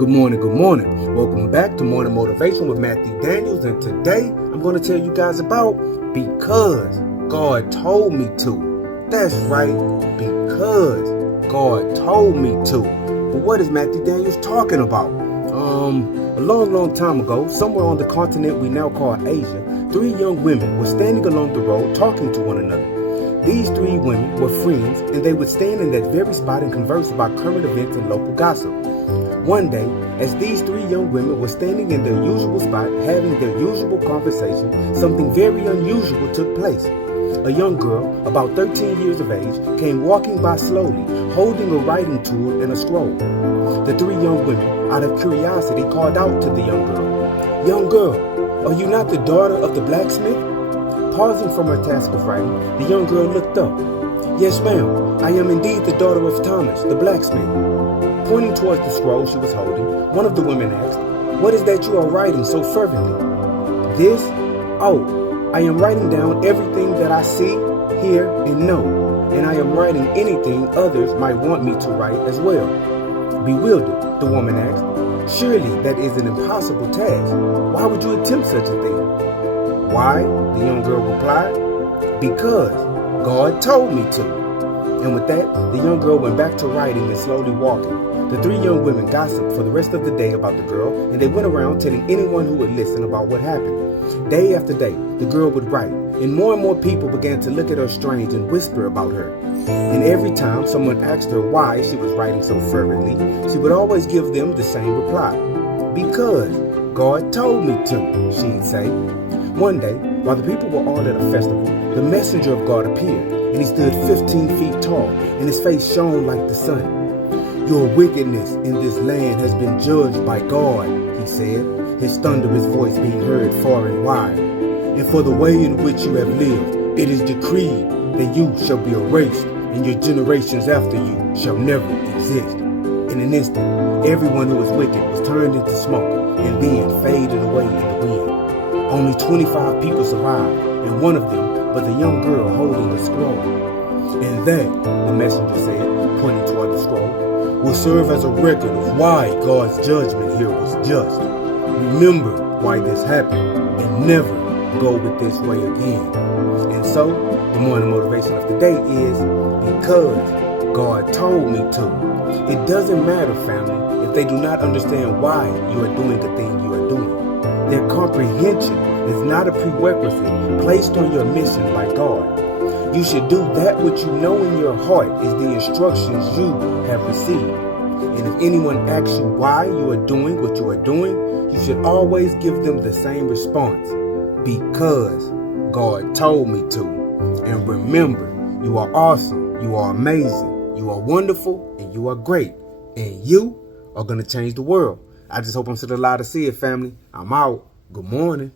Good morning. Welcome back to Morning Motivation with Matthew Daniels, and today I'm going to tell you guys about because God told me to. That's right, because God told me to. But what is Matthew Daniels talking about? A long time ago, somewhere on the continent we now call Asia, 3 young women were standing along the road talking to one another. These 3 women were friends, and they would stand in that very spot and converse about current events and local gossip. One day, as these 3 young women were standing in their usual spot having their usual conversation, something very unusual took place. A young girl, about 13 years of age, came walking by slowly, holding a writing tool and a scroll. The 3 young women, out of curiosity, called out to the young girl, "Young girl, are you not the daughter of the blacksmith?" Pausing from her task of writing, the young girl looked up. "Yes, ma'am, I am indeed the daughter of Thomas, the blacksmith." Pointing towards the scroll she was holding, one of the women asked, "What is that you are writing so fervently?" "This? Oh, I am writing down everything that I see, hear, and know, and I am writing anything others might want me to write as well." Bewildered, the woman asked, "Surely that is an impossible task. Why would you attempt such a thing?" "Why?" the young girl replied. "Because God told me to." And with that, the young girl went back to writing and slowly walking. The 3 young women gossiped for the rest of the day about the girl, and they went around telling anyone who would listen about what happened. Day after day, the girl would write, and more people began to look at her strange and whisper about her. And every time someone asked her why she was writing so fervently, she would always give them the same reply. "Because God told me to," she'd say. One day, while the people were all at a festival, the messenger of God appeared, and he stood 15 feet tall, and his face shone like the sun. "Your wickedness in this land has been judged by God," he said, his thunderous voice being heard far and wide. "And for the way in which you have lived, it is decreed that you shall be erased, and your generations after you shall never exist." In an instant, everyone who was wicked was turned into smoke, and then faded away in the wind. Only 25 people survived, and one of them was a young girl holding a scroll. "And that," the messenger said, pointing toward the scroll, "will serve as a record of why God's judgment here was just. Remember why this happened, and never go with this way again." And so, the morning motivation of the day is, because God told me to. It doesn't matter, family, if they do not understand why you are doing the thing you are doing. Their comprehension is not a prerequisite placed on your mission by God. You should do that which you know in your heart is the instructions you have received. And if anyone asks you why you are doing what you are doing, you should always give them the same response: because God told me to. And remember, you are awesome, you are amazing, you are wonderful, and you are great. And you are going to change the world. I just hope I'm still alive to see it, family. I'm out. Good morning.